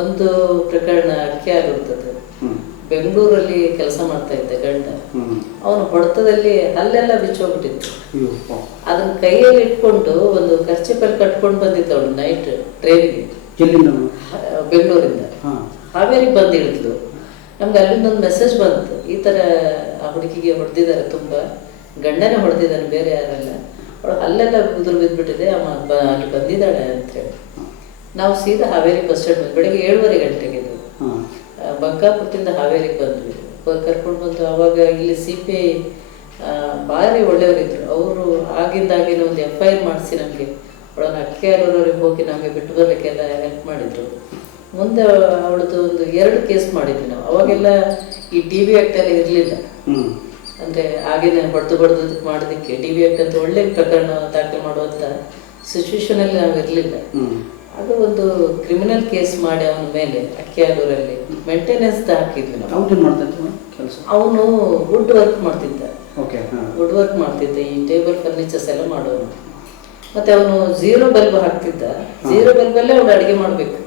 ಒಂದು ಪ್ರಕರಣ ಅಕ್ಕಿ ಆಗಿರ್ತದೆ. ಬೆಂಗಳೂರಲ್ಲಿ ಕೆಲಸ ಮಾಡ್ತಾ ಇದ್ದ ಗಂಡ, ಅವನು ಹೊಡೆತದಲ್ಲಿ ಹಲ್ಲೆಲ್ಲ ಬಿಚ್ಚೋಗ್ಬಿಟ್ಟಿತ್ತು. ಅದನ್ನ ಕೈಯಲ್ಲಿ ಇಟ್ಕೊಂಡು ಒಂದು ಖರ್ಚಿಪಲ್ಲಿ ಕಟ್ಕೊಂಡು ಬಂದಿದ್ದ ಅವಳು ನೈಟ್ ಟ್ರೈನಿಗೆ. ಬೆಂಗಳೂರಿಂದ ಹಾವೇರಿಗೆ ಬಂದು ಇಳಿದ್ಲು. ನಮ್ಗೆ ಅಲ್ಲಿಂದ ಒಂದು ಮೆಸೇಜ್ ಬಂತು, ಈ ಥರ ಆ ಹುಡುಗಿಗೆ ಹೊಡೆದಿದ್ದಾರೆ, ತುಂಬ ಗಂಡನೇ ಹೊಡೆದಿದ್ದಾನೆ, ಬೇರೆ ಯಾರಲ್ಲ, ಅವಳು ಅಲ್ಲೆಲ್ಲ ಉದುರು ಬಿದ್ದುಬಿಟ್ಟಿದೆ, ಅಲ್ಲಿ ಬಂದಿದ್ದಾಳೆ ಅಂಥೇಳಿ. ನಾವು ಸೀದಾ ಹಾವೇರಿ ಬಸ್ ಸ್ಟ್ಯಾಂಡ್ ಬಂದು ಬೆಳಗ್ಗೆ 7:30 ಗಂಟೆಗೆ ಇದು ಬಂಕಾಪುರದಿಂದ ಹಾವೇರಿಗೆ ಬಂದ್ವಿ. ಕರ್ಕೊಂಡು ಬಂದು ಅವಾಗ ಇಲ್ಲಿ CPI ಭಾರಿ ಒಳ್ಳೆಯವರಿದ್ರು. ಅವರು ಆಗಿಂದಾಗಿನ ಒಂದು FIR ಮಾಡಿಸಿ ನಮಗೆ ಅವಳನ್ನು ಅಕ್ಕಿಯಾರವ್ರಿಗೆ ಹೋಗಿ ನಮಗೆ ಬಿಟ್ಟು ಬರಲಿಕ್ಕೆಲ್ಲ ಹೆಲ್ಪ್ ಮಾಡಿದ್ರು. ಮುಂದೆ ಅವಳದು ಒಂದು 2 ಕೇಸ್ ಮಾಡಿದ್ವಿ ನಾವು. ಅವಾಗೆಲ್ಲ ಈ TB ಆ್ಯಕ್ಟ್ ಎಲ್ಲ ಇರಲಿಲ್ಲ, ಅಂದರೆ ಆಗಿನ ಹೊಡೆದು ಮಾಡೋದಕ್ಕೆ TB ಆ್ಯಕ್ಟ್ ಅಂತ ಒಳ್ಳೆ ಪ್ರಕರಣ ದಾಖಲೆ ಮಾಡುವಂಥ ಸಿಚುವೇಶನಲ್ಲಿ ನಾವು ಇರಲಿಲ್ಲ. ಅದು ಒಂದು ಕ್ರಿಮಿನಲ್ ಕೇಸ್ ಮಾಡಿ ಅವನ ಮೇಲೆ ಅಕ್ಕಿಯಾರೂರಲ್ಲಿ ಮೇಂಟೆನೆನ್ಸ್ ಹಾಕಿದ್ವಿ ನಾವು. ಅವನು ವುಡ್ ವರ್ಕ್ ಮಾಡ್ತಿದ್ದ, ಈ ಟೇಬಲ್ ಫರ್ನಿಚರ್ಸ್ ಎಲ್ಲ ಮಾಡೋನು. ಮತ್ತೆ ಅವನು 0 ಬಲ್ಬ್ ಹಾಕ್ತಿದ್ದ. 0 ಬಲ್ಬಲ್ಲೇ ಅವಳು ಅಡುಗೆ ಮಾಡಬೇಕು.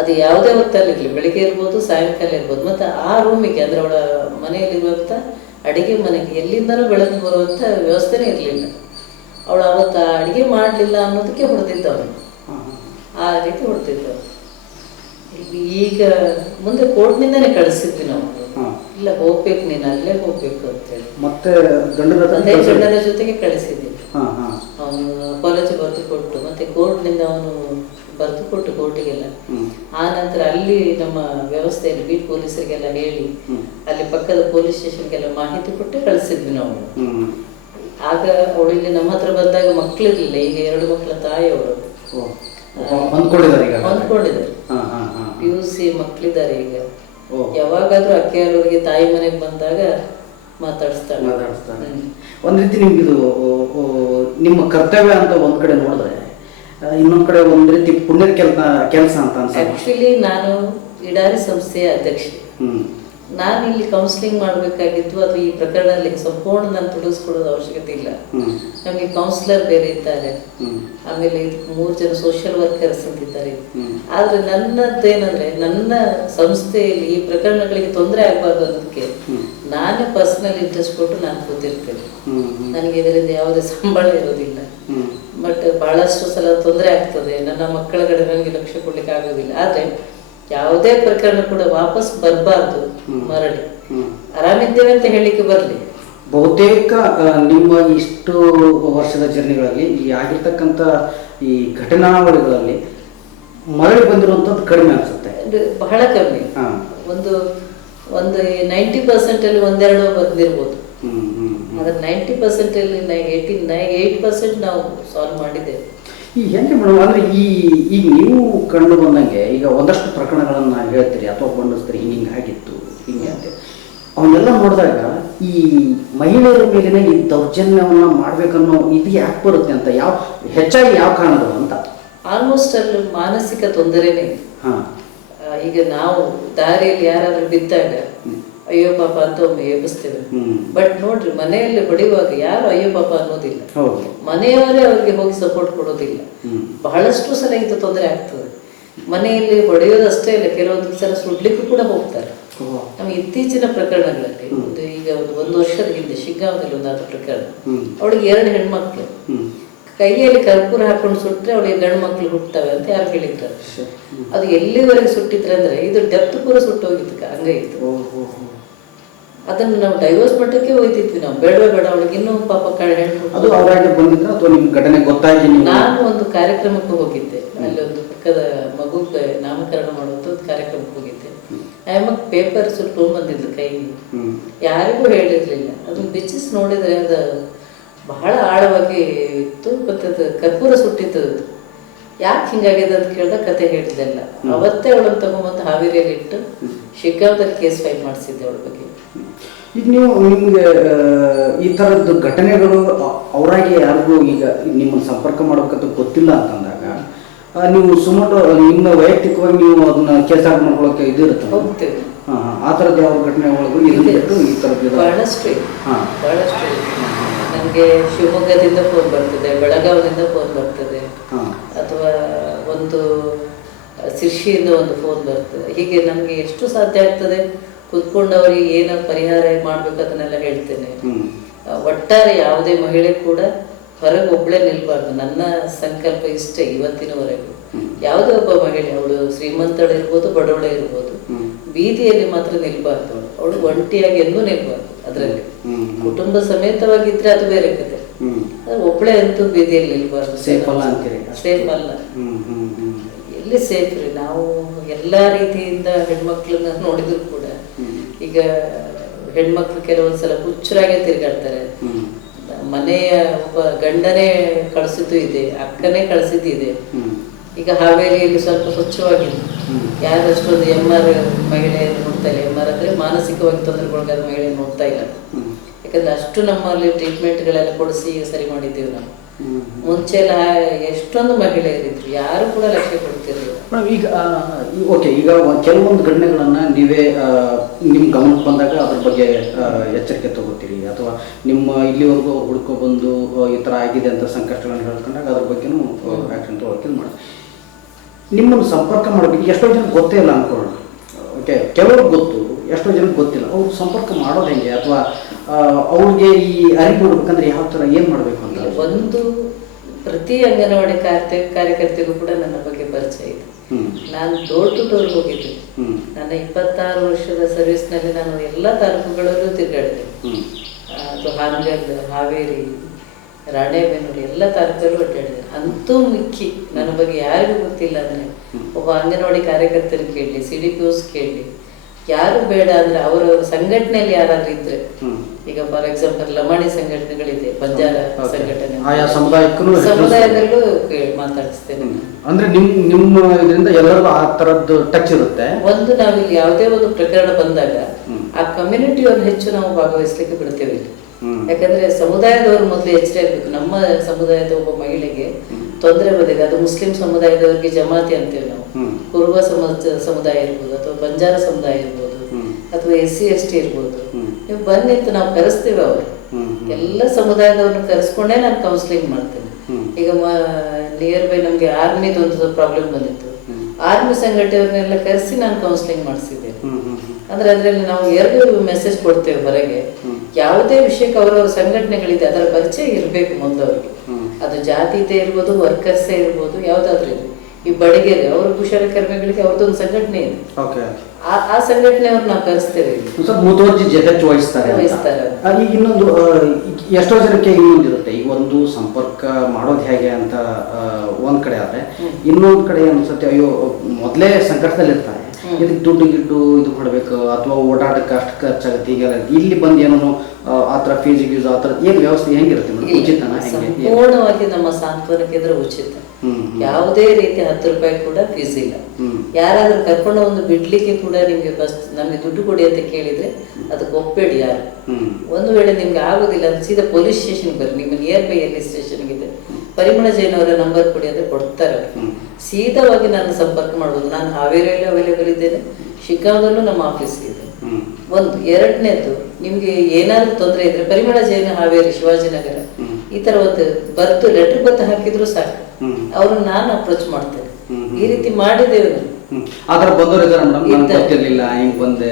ಅದು ಯಾವುದೇ ಹೊತ್ತಲ್ಲಿರಲಿ, ಬೆಳಿಗ್ಗೆ ಇರ್ಬೋದು, ಸಾಯಂಕಾಲ ಇರ್ಬೋದು. ಮತ್ತು ಆ ರೂಮಿಗೆ, ಅಂದರೆ ಅವಳ ಮನೆಯಲ್ಲಿರುವಂಥ ಅಡುಗೆ ಮನೆಗೆ ಎಲ್ಲಿಂದನೂ ಬೆಳಕು ಬರುವಂಥ ವ್ಯವಸ್ಥೆನೇ ಇರಲಿಲ್ಲ. ಅವಳು ಅವತ್ತು ಅಡುಗೆ ಮಾಡಲಿಲ್ಲ ಅನ್ನೋದಕ್ಕೆ ಹೊಡೆದಿದ್ದ ಅವನು, ಆ ರೀತಿ ಹೊಡೆದಿದ್ದ. ಈಗ ಮುಂದೆ ಕೋರ್ಟ್ನಿಂದನೇ ಕಳಿಸಿದ್ವಿ ನಾವು, ಇಲ್ಲ ಹೋಗ್ಬೇಕು, ನೀನು ಅಲ್ಲೇ ಹೋಗ್ಬೇಕು ಅಂತೇಳಿ. ಮತ್ತೆ ಗಂಡನ ಜೊತೆಗೆ ಕಳಿಸಿದ್ವಿ. ಅವನು ಅಪಾಲಜಿ ಬರೆದು ಕೊಟ್ಟು, ಮತ್ತೆ ಕೋರ್ಟ್ನಿಂದ ಅವನು ಬರೆದು ಕೊಟ್ಟು ಕೋರ್ಟಿಗೆಲ್ಲ. ಆ ನಂತರ ಅಲ್ಲಿ ನಮ್ಮ ವ್ಯವಸ್ಥೆಯಲ್ಲಿ ಬೀಟ್ ಪೊಲೀಸರಿಗೆಲ್ಲ ಹೇಳಿ, ಅಲ್ಲಿ ಪಕ್ಕದ ಪೊಲೀಸ್ ಸ್ಟೇಷನ್ಗೆಲ್ಲ ಮಾಹಿತಿ ಕೊಟ್ಟು ಕಳಿಸಿದ್ವಿ ನಾವು. ಆಗ ಅವಳು ಇಲ್ಲಿ ನಮ್ಮ ಹತ್ರ ಬಂದಾಗ ಮಕ್ಕಳಿರ್ಲಿಲ್ಲ. ಈಗ 2 ಮಕ್ಕಳ ತಾಯಿ ಅವಳು ಹೊಂದ್ಕೊಂಡಿದ್ದಾರೆ. PUC ಮಕ್ಕಳಿದ್ದಾರೆ ಈಗ. ಯಾವಾಗಾದ್ರೂ ಅಕ್ಕಿಯಾರವ್ರಿಗೆ ತಾಯಿ ಮನೆಗೆ ಬಂದಾಗ ಮಾತಾಡಿಸ್ತಾಳೆ. ಒಂದ್ ರೀತಿ ನಿಮ್ಗಿದು ನಿಮ್ಮ ಕರ್ತವ್ಯ ಅಂತ ಒಂದ್ ಕಡೆ ನೋಡಿದ್ರೆ, ಇನ್ನೊಂದ್ ಕಡೆ ಒಂದ್ ರೀತಿ ಪುಣ್ಯದ ಕೆಲಸ ಅಂತ ಅನ್ಸುತ್ತೆ. ಆಕ್ಚುಲಿ ನಾನು ಇಡಾರಿ ಸಂಸ್ಥೆಯ ಅಧ್ಯಕ್ಷೆ. ನಾನು ಇಲ್ಲಿ ಕೌನ್ಸಿಲಿಂಗ್ ಮಾಡಬೇಕಾಗಿದ್ದು, ಅದು ಈ ಪ್ರಕರಣದಲ್ಲಿ ಸಂಪೂರ್ಣ ನಾನು ತಿಳಿಸ್ಕೊಡೋದು ಅವಶ್ಯಕತೆ ಇಲ್ಲ. ನಮಗೆ ಕೌನ್ಸಿಲರ್ ಬೇರೆ ಇದ್ದಾರೆ, ಆಮೇಲೆ 3 ಜನ ಸೋಷಿಯಲ್ ವರ್ಕರ್ಸ್ ಅಂತಿದ್ದಾರೆ. ಆದ್ರೆ ನನ್ನದ್ದೇನಂದ್ರೆ, ನನ್ನ ಸಂಸ್ಥೆಯಲ್ಲಿ ಈ ಪ್ರಕರಣಗಳಿಗೆ ತೊಂದರೆ ಆಗಬಾರ್ದು ಅನ್ನೋದಕ್ಕೆ ನಾನೇ ಪರ್ಸನಲ್ ಇಂಟ್ರೆಸ್ಟ್ ಕೊಟ್ಟು ನಾನು ಕೂತಿರ್ತೇನೆ. ನನಗೆ ಇದರಿಂದ ಯಾವುದೇ ಸಂಬಳ ಇರೋದಿಲ್ಲ. ಬಟ್ ಬಹಳಷ್ಟು ಸಲ ತೊಂದರೆ ಆಗ್ತದೆ. ನನ್ನ ಮಕ್ಕಳ ಕಡೆ ನನಗೆ ಲಕ್ಷ್ಯ ಕೊಡ್ಲಿಕ್ಕೆ ಆಗೋದಿಲ್ಲ. ಆದ್ರೆ ಯಾವುದೇ ಪ್ರಕರಣ ಕೂಡ ವಾಪಸ್ ಬರಬಾರ್ದು, ಮರಳಿ ಆರಾಮಿದ್ದೇವೆ ಅಂತ ಹೇಳಿಕ್ಕೆ ಬರಲಿ. ಬಹುತೇಕ ನಿಮ್ಮ ಇಷ್ಟು ವರ್ಷದ ಜರ್ನಿಗಳಲ್ಲಿ ಈ ಆಗಿರ್ತಕ್ಕಂಥ ಈ ಘಟನಾವಳಿಗಳಲ್ಲಿ ಮರಳಿ ಬಂದಿರುವಂಥದ್ದು ಕಡಿಮೆ ಅನ್ಸುತ್ತೆ, ಬಹಳ ಕಮ್ಮಿ. ಒಂದು 90% ಅಲ್ಲಿ 1-2 ಬಂದಿರ್ಬೋದು. ಅದ್ರ 90% ಅಲ್ಲಿ 8% ನಾವು ಸಾಲ್ವ್ ಮಾಡಿದ್ದೇವೆ. ಈಗ ಹೆಂಗೆ ಮೇಡಮ್, ಅಂದರೆ ಈಗ ನೀವು ಕಂಡು ಬಂದಂಗೆ ಈಗ ಒಂದಷ್ಟು ಪ್ರಕರಣಗಳನ್ನು ಹೇಳ್ತೀರಿ ಅಥವಾ ಬಂಡಿಸ್ತೀರಿ, ಹಿಂಗೆ ಆಗಿತ್ತು ಹಿಂಗೆ ಅಂತ. ಅವನ್ನೆಲ್ಲ ನೋಡಿದಾಗ ಈ ಮಹಿಳೆಯರ ಮೇಲಿನ ಈ ದೌರ್ಜನ್ಯವನ್ನು ಮಾಡ್ಬೇಕನ್ನೋ ಇದು ಯಾಕೆ ಬರುತ್ತೆ ಅಂತ, ಹೆಚ್ಚಾಗಿ ಯಾವ ಕಾರಣಗಳು ಅಂತ? ಆಲ್ಮೋಸ್ಟ್ ಅಲ್ಲಿ ಮಾನಸಿಕ ತೊಂದರೆನೇ. ಈಗ ನಾವು ದಾರಿಯಲ್ಲಿ ಯಾರಾದ್ರೂ ಬಿದ್ದಾಗ ಅಯ್ಯೋ ಪಾಪ ಅಂತ ಒಮ್ಮೆ ಎಬ್ಬಿಸ್ತೇವೆ. ಬಟ್ ನೋಡ್ರಿ, ಮನೆಯಲ್ಲಿ ಹೊಡೆಯುವಾಗ ಯಾರು ಅಯ್ಯೋ ಪಾಪ ಅನ್ನೋದಿಲ್ಲ, ಮನೆಯವರೇ ಅವ್ರಿಗೆ ಹೋಗಿ ಸಪೋರ್ಟ್ ಕೊಡೋದಿಲ್ಲ. ಬಹಳಷ್ಟು ಸಲ ಇದು ತೊಂದರೆ ಆಗ್ತದೆ. ಮನೆಯಲ್ಲಿ ಹೊಡೆಯೋದಷ್ಟೇ ಇಲ್ಲ, ಕೆಲವೊಂದು ಸಲ ಸುಡ್ಲಿಕ್ಕೂ ಕೂಡ ಹೋಗ್ತಾರೆ. ನಮ್ಗೆ ಇತ್ತೀಚಿನ ಪ್ರಕರಣಗಳಲ್ಲಿ ಈಗ 1 ವರ್ಷದ ಹಿಂದೆ ಶಿಗ್ಗಾಂವದಲ್ಲಿ ಒಂದಾದ ಪ್ರಕರಣ. ಅವಳಿಗೆ 2 ಹೆಣ್ಮಕ್ಳು, ಕೈಯಲ್ಲಿ ಕರ್ಪೂರ ಹಾಕೊಂಡು ಸುಟ್ರೆ ಅವಳಿಗೆ ಗಂಡು ಮಕ್ಳು ಹುಟ್ಟುತ್ತವೆ ಅಂತ ಯಾರು ಹೇಳಿದ್ದಾರೆ. ಅದು ಎಲ್ಲಿವರೆಗೆ ಸುಟ್ಟಿದ್ರೆ ಅಂದ್ರೆ ಇದು ಡೆಪ್ತ್ ಪೂರ ಸುಟ್ಟೋಗಿತ್ತು, ಹಂಗಾಗಿತ್ತು. ಅದನ್ನು ನಾವು ಡೈವರ್ಸ್ ಮಟ್ಟಕ್ಕೆ ಹೋಯ್ತಿದ್ವಿ ನಾವು, ಬೇಡವೇ ಬೇಡ ಅವಳಿಗೆ ಇನ್ನೂ ಪಾಪ ನಾನು ಒಂದು ಕಾರ್ಯಕ್ರಮಕ್ಕೆ ಹೋಗಿದ್ದೆ, ಅಲ್ಲಿ ಒಂದು ಪಕ್ಕದ ಮಗು ನಾಮಕರಣ ಮಾಡುವಂತ ಒಂದು ಕಾರ್ಯಕ್ರಮಕ್ಕೆ ಹೋಗಿದ್ದೆ. ಆಮೇಲೆ ಪೇಪರ್ ಸುಟ್ಟು ಬಂದಿದ್ದು ಕೈಗೆ, ಯಾರಿಗೂ ಹೇಳಿರ್ಲಿಲ್ಲ. ಅದನ್ನ ಬಿಚ್ಚಿಸ್ ನೋಡಿದ್ರೆ ಅದು ಬಹಳ ಆಳವಾಗಿ ಇತ್ತು. ಮತ್ತೆ ಅದು ಕರ್ಪೂರ ಸುಟ್ಟಿತ್ತು. ಯಾಕೆ ಹಿಂಗಾಗಿದೆ ಅಂತ ಕೇಳಿದ ಕತೆ ಹೇಳಿದ್ದೆಲ್ಲ. ಅವತ್ತೇ ಅವಳನ್ನು ತಗೊಂಬಂದು ಹಾವೇರಿಯಲ್ಲಿ ಇಟ್ಟು ಶಿಗ್ಗಾಂವದಲ್ಲಿ ಕೇಸ್ ಫೈಲ್ ಮಾಡಿಸಿದ್ದೆ ಅವಳ ಬಗ್ಗೆ. ಈಗ ನಿಮಗೆ ಈ ಥರದ್ದು ಘಟನೆಗಳು ಅವರಾಗಿ ಯಾರಿಗೂ ಈಗ ನಿಮ್ಮನ್ನು ಸಂಪರ್ಕ ಮಾಡೋಕ್ಕಂತ ಗೊತ್ತಿಲ್ಲ ಅಂತಂದಾಗ ನೀವು ಸುಮಾರು ನಿಮ್ಮ ವೈಯಕ್ತಿಕವಾಗಿ ನೀವು ಅದನ್ನ ಕೇಸ್ ಆಗಿ ಮಾಡ್ಕೊಳ್ಳೋಕೆ ಇದು ಇರುತ್ತೆ. ಹೋಗ್ತೇವೆ. ಆ ಥರದ್ದು ಯಾವ ಘಟನೆ ಒಳಗೂ ಈ ಥರದ್ದು ಬಹಳಷ್ಟು ನನಗೆ ಶಿವಮೊಗ್ಗದಿಂದ ಫೋನ್ ಬರ್ತದೆ, ಬೆಳಗಾವಿಯಿಂದ ಫೋನ್ ಬರ್ತದೆ, ಅಥವಾ ಒಂದು ಶಿರ್ಷಿಯಿಂದ ಒಂದು ಫೋನ್ ಬರ್ತದೆ. ಹೀಗೆ ನಮಗೆ ಎಷ್ಟು ಸಾಧ್ಯ ಆಗ್ತದೆ ಕೂತ್ಕೊಂಡು ಅವರಿಗೆ ಏನೋ ಪರಿಹಾರ ಮಾಡ್ಬೇಕು ಅದನ್ನೆಲ್ಲ ಹೇಳ್ತೇನೆ. ಒಟ್ಟಾರೆ ಯಾವುದೇ ಮಹಿಳೆ ಕೂಡ ಹೊರಗೆ ಒಬ್ಬಳೇ ನಿಲ್ಬಾರ್ದು. ನನ್ನ ಸಂಕಲ್ಪ ಇಷ್ಟೇ ಇವತ್ತಿನವರೆಗೂ. ಯಾವುದೇ ಒಬ್ಬ ಮಹಿಳೆ, ಅವಳು ಶ್ರೀಮಂತಳಿರ್ಬೋದು ಬಡವಳೆ ಇರ್ಬೋದು, ಬೀದಿಯಲ್ಲಿ ಮಾತ್ರ ನಿಲ್ಬಾರ್ದು. ಅವಳು ಒಂಟಿಯಾಗಿ ಎಂದೂ ನಿಲ್ಬಾರ್ದು. ಅದರಲ್ಲಿ ಕುಟುಂಬ ಸಮೇತವಾಗಿದ್ರೆ ಅದು ಬೇರೆ ಕತೆ. ಒಬ್ಬಳೇ ಅಂತೂ ಬೀದಿಯಲ್ಲಿ ನಿಲ್ಬಾರ್ದು. ಸೇಫ್ ಅಲ್ಲ ಅಂತೀರಿ? ಸೇಫ್ ಅಲ್ಲ. ಎಲ್ಲಿ ಸೇಫ್ ರೀ? ನಾವು ಎಲ್ಲಾ ರೀತಿಯಿಂದ ಹೆಣ್ಮಕ್ಳನ್ನ ನೋಡಿದ್ರು ಕೂಡ ಈಗ ಹೆಣ್ಮಕ್ಳು ಕೆಲವೊಂದ್ಸಲ ಹುಚ್ಚರಾಗೆ ತಿರ್ಗಾಡ್ತಾರೆ. ಮನೆಯ ಒಬ್ಬ ಗಂಡನೇ ಕಳಿಸಿದ್ದು ಇದೆ, ಅಕ್ಕನೇ ಕಳಿಸಿದ್ದು ಇದೆ. ಈಗ ಹಾವೇರಿಯಲ್ಲಿ ಸ್ವಲ್ಪ ಸ್ವಚ್ಛವಾಗಿದೆ. ಯಾರು ಅಷ್ಟೊಂದು MR ಮಹಿಳೆ ನೋಡ್ತಾ ಇಲ್ಲ. MR ಅಂದ್ರೆ ಮಾನಸಿಕವಾಗಿ ತೊಂದರೆಗೊಳಗಾದ ಮಹಿಳೆ ನೋಡ್ತಾ ಇಲ್ಲ. ಯಾಕಂದ್ರೆ ಅಷ್ಟು ನಮ್ಮಲ್ಲಿ ಟ್ರೀಟ್ಮೆಂಟ್ಗಳೆಲ್ಲ ಕೊಡಿಸಿ ಸರಿ ಮಾಡಿದ್ದೀವಿ ನಾವು. ಮುಂಚೆ ಎಲ್ಲ ಎಷ್ಟೊಂದು ಮಹಿಳೆಯರಿದ್ರು, ಯಾರು ಕೂಡ ಲಕ್ಷ್ಯ ಕೊಡ್ತಿರ್ಲಿಲ್ಲ. ಈಗ ಓಕೆ, ಈಗ ಕೆಲವೊಂದು ಘಟನೆಗಳನ್ನ ನೀವೇ ನಿಮ್ಮ ಗಮನಕ್ಕೆ ಬಂದಾಗ ಅದ್ರ ಬಗ್ಗೆ ಎಚ್ಚರಿಕೆ ತಗೋತೀರಿ, ಅಥವಾ ನಿಮ್ಮ ಇಲ್ಲಿವರೆಗೂ ಅವ್ರು ಹುಡ್ಕೊ ಬಂದು ಈ ಥರ ಆಗಿದೆ ಅಂತ ಸಂಕಷ್ಟಗಳನ್ನು ಹೇಳ್ಕೊಂಡಾಗ ಅದ್ರ ಬಗ್ಗೆನೂ ಆ್ಯಕ್ಷನ್ ತಗೋಕೆ ಮಾಡಿ ನಿಮ್ಮನ್ನು ಸಂಪರ್ಕ ಮಾಡಬೇಕು. ಎಷ್ಟೋ ಜನಕ್ಕೆ ಗೊತ್ತೇ ಇಲ್ಲ ಅನ್ಕೊಳ್ಳೋಣ. ಓಕೆ, ಕೆಲವ್ರಿಗೆ ಗೊತ್ತು, ಎಷ್ಟೋ ಜನಕ್ಕೆ ಗೊತ್ತಿಲ್ಲ. ಅವ್ರು ಸಂಪರ್ಕ ಮಾಡೋದು ಹೆಂಗೆ, ಅಥವಾ ಅವ್ರಿಗೆ ಈ ಅರಿವು ಕೊಡ್ಬೇಕಂದ್ರೆ ಯಾವ ಥರ ಏನು ಮಾಡಬೇಕು ಅಂತ? ಒಂದು ಪ್ರತಿ ಅಂಗನವಾಡಿ ಕಾರ್ಯಕರ್ತೆಗೂ ಕೂಡ ನನ್ನ ಬಗ್ಗೆ ಪರಿಚಯ ಇದೆ. ನಾನು ಡೋರ್ ಟು ಡೋರ್ ಹೋಗಿದ್ದೆ. ನನ್ನ 26 ವರ್ಷದ ಸರ್ವಿಸ್ನಲ್ಲಿ ನಾನು ಎಲ್ಲ ತಾಲೂಕುಗಳಲ್ಲೂ ತಿರುಗಾಡಿದೆ. ಅದು ಹಾನಗಲ್, ಹಾವೇರಿ, ರಾಣೆಬೆನ್ನೂರು ಎಲ್ಲ ತಾಲೂಕಲ್ಲೂ ಅಡ್ಡಾಡಿದೆ. ಅಂತೂ ಮಿಕ್ಕಿ ನನ್ನ ಬಗ್ಗೆ ಯಾರಿಗೂ ಗೊತ್ತಿಲ್ಲ ಅಂದರೆ ಒಬ್ಬ ಅಂಗನವಾಡಿ ಕಾರ್ಯಕರ್ತರು ಕೇಳಲಿ, CDPOs ಕೇಳಲಿ, ಯಾರು ಬೇಡ ಅಂದ್ರೆ ಅವರವರ ಸಂಘಟನೆಯಲ್ಲಿ ಯಾರಾದ್ರೂ ಇದ್ರೆ, ಈಗ ಫಾರ್ ಎಕ್ಸಾಂಪಲ್ ಲಮಾಣಿ ಸಂಘಟನೆಗಳಿದೆ, ಬಂಜಾರ ಸಂಘಟನೆ, ಸಮುದಾಯದಲ್ಲೂ ಮಾತಾಡಿಸ್ತೇನೆ. ಅಂದ್ರೆ ನಿಮ್ಮ ಇದರಿಂದ ಎಲ್ಲರಿಗೂ ಆ ತರದ್ದು ಟಚ್ ಇರುತ್ತೆ. ಒಂದು ನಾವಿಲ್ಲಿ ಯಾವುದೇ ಒಂದು ಪ್ರಕರಣ ಬಂದಾಗ ಆ ಕಮ್ಯುನಿಟಿಯನ್ನು ಹೆಚ್ಚು ನಾವು ಭಾಗವಹಿಸ್ಲಿಕ್ಕೆ ಬಿಡ್ತೇವೆ ಇಲ್ಲಿ. ಯಾಕಂದ್ರೆ ಸಮುದಾಯದವರು ಮೊದಲು ಎಚ್ಚರ ಇರ್ಬೇಕು. ನಮ್ಮ ಸಮುದಾಯದ ಒಬ್ಬ ಮಹಿಳೆಗೆ ತೊಂದರೆ ಬಂದಿದೆ, ಅದು ಮುಸ್ಲಿಂ ಸಮುದಾಯದವರಿಗೆ ಜಮಾತಿ ಅಂತೇವೆ ನಾವು. ಕುರುಬ ಸಮುದಾಯ ಇರ್ಬೋದು, ಅಥವಾ ಬಂಜಾರ ಸಮುದಾಯ ಇರ್ಬೋದು, ಅಥವಾ SC ST ಇರ್ಬೋದು. ನೀವು ಬಂದಿತ್ತು ನಾವು ಕರೆಸ್ತೇವೆ. ಅವರು ಎಲ್ಲ ಸಮುದಾಯದವ್ರನ್ನ ಕರೆಸ್ಕೊಂಡೇ ನಾನು ಕೌನ್ಸಿಲಿಂಗ್ ಮಾಡ್ತೇನೆ. ಈಗ ನಿಯರ್ ಬೈ ನಮ್ಗೆ ಆರ್ಮಿದು ಒಂದು ಪ್ರಾಬ್ಲಮ್ ಬಂದಿತ್ತು. ಆರ್ಮಿ ಸಂಘಟನೆಯವ್ರನ್ನೆಲ್ಲ ಕರೆಸಿ ನಾನು ಕೌನ್ಸಿಲಿಂಗ್ ಮಾಡಿಸಿದ್ದೆ. ಅಂದ್ರೆ ಅದ್ರಲ್ಲಿ ನಾವು 2 ಮೆಸೇಜ್ ಕೊಡ್ತೇವೆ ಹೊರಗೆ. ಯಾವುದೇ ವಿಷಯಕ್ಕೆ ಅವರವರ ಸಂಘಟನೆಗಳಿದೆ, ಅದರ ಪರಿಚಯ ಇರಬೇಕು ಮೊದಲವ್ರಿಗೆ. ಅದು ಜಾತೀಯತೆ ಇರ್ಬೋದು, ವರ್ಕರ್ಸೇ ಇರ್ಬೋದು, ಯಾವ್ದಾದ್ರು ಇದೆ. ಈ ಬಡಿಗೆರೆ ಅವರು ಕುಶಲಕರ್ಮಿಗಳಿಗೆ ಅವ್ರದ್ದೊಂದು ಸಂಘಟನೆ ಇದೆ. ಆ ಸಂಘಟನೆಯವ್ರು ನಾವು ಕರೆಸ್ತೇವೆ. ಮುತುವರ್ಜಿ ಹೆಚ್ಚು ವಹಿಸ್ತಾರೆ. ಈಗ ಇನ್ನೊಂದು ಎಷ್ಟೋ ಜನಕ್ಕೆ ಇನ್ನೊಂದಿರುತ್ತೆ. ಈಗ ಒಂದು ಸಂಪರ್ಕ ಮಾಡೋದು ಹೇಗೆ ಅಂತ ಒಂದ್ ಕಡೆ ಆದ್ರೆ, ಇನ್ನೊಂದ್ ಕಡೆ ಅನ್ಸುತ್ತೆ ಅಯ್ಯೋ ಮೊದಲೇ ಸಂಕಟದಲ್ಲಿ ಇರ್ತಾರೆ, ಇದಕ್ಕೆ ದುಡ್ಡು ಇದು ಮಾಡಬೇಕು, ಅಥವಾ ಓಡಾಟಕ್ಕೆ ಅಷ್ಟು ಖರ್ಚಾಗುತ್ತೆ. ಈಗ ಇಲ್ಲಿ ಬಂದು ಏನೋ ಆ ಥರ ಫೀಸ್ ಆ ಥರ ಏನು ವ್ಯವಸ್ಥೆ ಹೆಂಗಿರುತ್ತೆ ಮೇಡಮ್? ಉಚಿತನ? ಸಂಪೂರ್ಣವಾಗಿ ನಮ್ಮ ಸಾಂತ್ವನ ಕೇಂದ್ರ ಉಚಿತ. ಯಾವುದೇ ರೀತಿ 10 ರೂಪಾಯಿ ಕೂಡ ಫೀಸ್ ಇಲ್ಲ. ಯಾರಾದ್ರೂ ಕರ್ಕೊಂಡು ಒಂದು ಬಿಡ್ಲಿಕ್ಕೆ ಕೂಡ ನಿಮ್ಗೆ ಬಸ್ ನಮ್ಗೆ ದುಡ್ಡು ಕೊಡಿ ಅಂತ ಕೇಳಿದ್ರೆ ಅದಕ್ಕೆ ಒಪ್ಪಬೇಡಿ ಯಾರು. ಒಂದು ವೇಳೆ ನಿಮ್ಗೆ ಆಗೋದಿಲ್ಲ ಅಂದ್ರೆ ಸೀದಾ ಪೊಲೀಸ್ ಸ್ಟೇಷನ್ ಬರ್ರಿ. ನಿಮ್ಮ ನಿಯರ್ ಬೈ ಎಲ್ಲಿ ಸ್ಟೇಷನ್ ಇದೆ, ಪರಿಮಳ ಜೈನ್ ಅವರ ನಂಬರ್ ಕೊಡಿ ಅಂದ್ರೆ ಕೊಡ್ತಾರೆ. ಸೀದಾವಾಗಿ ನಾನು ಸಂಪರ್ಕ ಮಾಡ್ಬೋದು. ನಾನು ಹಾವೇರಿಯಲ್ಲಿ ಅವೈಲೇಬಲ್ ಇದ್ದೇನೆ, ಶಿಗ್ಗಾಂವದಲ್ಲೂ ನಮ್ಮ ಆಫೀಸ್ ಇದೆ. ಒಂದು ಎರಡನೇದು, ನಿಮ್ಗೆ ಏನಾದ್ರು ತೊಂದರೆ ಇದ್ರೆ ಪರಿಮಳ ಜೈನ ಹಾವೇರಿ ಶಿವಾಜಿನಗರ ಈ ತರ ಒಂದು ಲೆಟರ್ ಬರೆದು ಹಾಕಿದ್ರು ಸಾಕು, ಅವ್ರನ್ನ ನಾನು ಅಪ್ರೋಚ್ ಮಾಡ್ತೇನೆ. ಈ ರೀತಿ ಮಾಡಿದ್ದೇವೆ. ಆತರ ಬಂದವರು ಇದ್ದಾರೆ ಮೇಡಮ್, ಗೊತ್ತಿರ್ಲಿಲ್ಲ ಹಿಂಗ್ ಬಂದೆ.